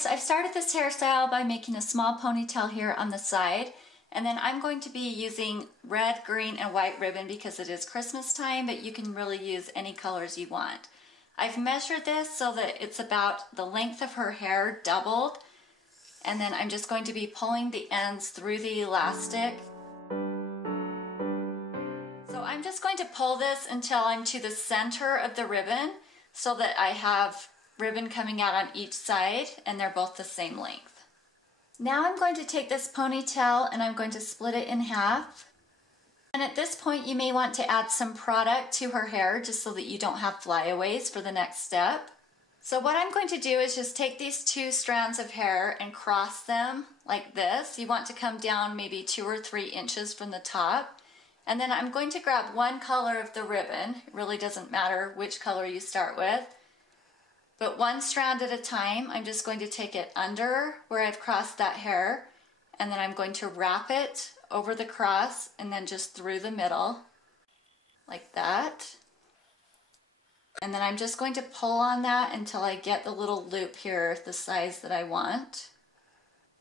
Alright, so I've started this hairstyle by making a small ponytail here on the side, and then I'm going to be using red, green, and white ribbon because it is Christmas time, but you can really use any colors you want. I've measured this so that it's about the length of her hair doubled, and then I'm just going to be pulling the ends through the elastic. So I'm just going to pull this until I'm to the center of the ribbon so that I have ribbon coming out on each side and they're both the same length. Now I'm going to take this ponytail and I'm going to split it in half. And at this point you may want to add some product to her hair just so that you don't have flyaways for the next step. So what I'm going to do is just take these two strands of hair and cross them like this. You want to come down maybe 2 or 3 inches from the top. And then I'm going to grab one color of the ribbon. It really doesn't matter which color you start with. But one strand at a time, I'm just going to take it under where I've crossed that hair, and then I'm going to wrap it over the cross and then just through the middle, like that. And then I'm just going to pull on that until I get the little loop here, the size that I want.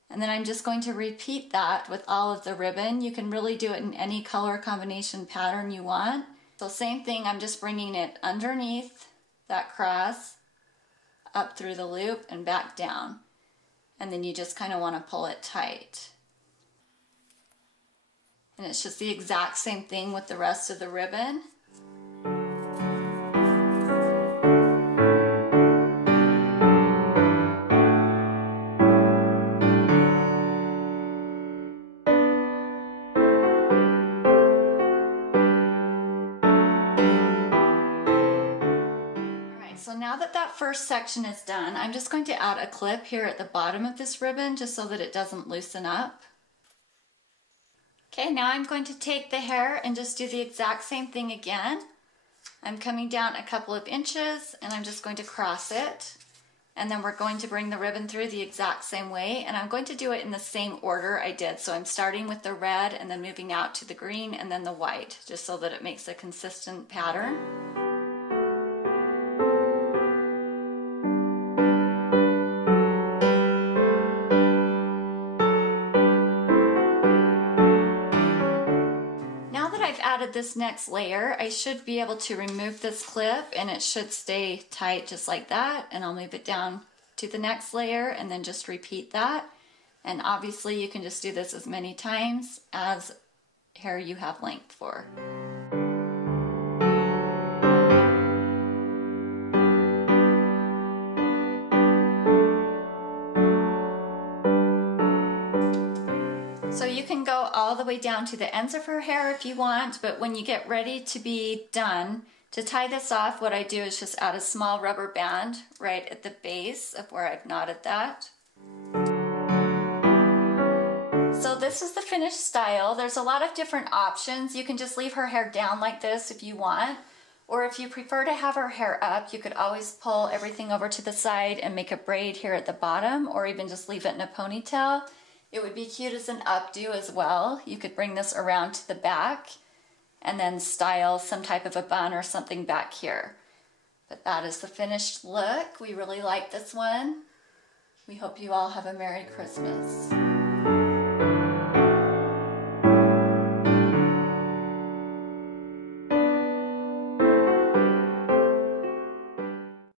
And then I'm just going to repeat that with all of the ribbon. You can really do it in any color combination pattern you want. So same thing, I'm just bringing it underneath that cross, up through the loop and back down. And then you just kind of want to pull it tight. And it's just the exact same thing with the rest of the ribbon. So now that that first section is done, I'm just going to add a clip here at the bottom of this ribbon just so that it doesn't loosen up. Okay, now I'm going to take the hair and just do the exact same thing again. I'm coming down a couple of inches and I'm just going to cross it. And then we're going to bring the ribbon through the exact same way, and I'm going to do it in the same order I did. So I'm starting with the red and then moving out to the green and then the white, just so that it makes a consistent pattern. Added this next layer, I should be able to remove this clip and it should stay tight just like that, and I'll move it down to the next layer and then just repeat that. And obviously you can just do this as many times as hair you have length for. So you can go all the way down to the ends of her hair if you want, but when you get ready to be done, to tie this off, what I do is just add a small rubber band right at the base of where I've knotted that. So this is the finished style. There's a lot of different options. You can just leave her hair down like this if you want, or if you prefer to have her hair up, you could always pull everything over to the side and make a braid here at the bottom, or even just leave it in a ponytail. It would be cute as an updo as well. You could bring this around to the back and then style some type of a bun or something back here. But that is the finished look. We really like this one. We hope you all have a Merry Christmas.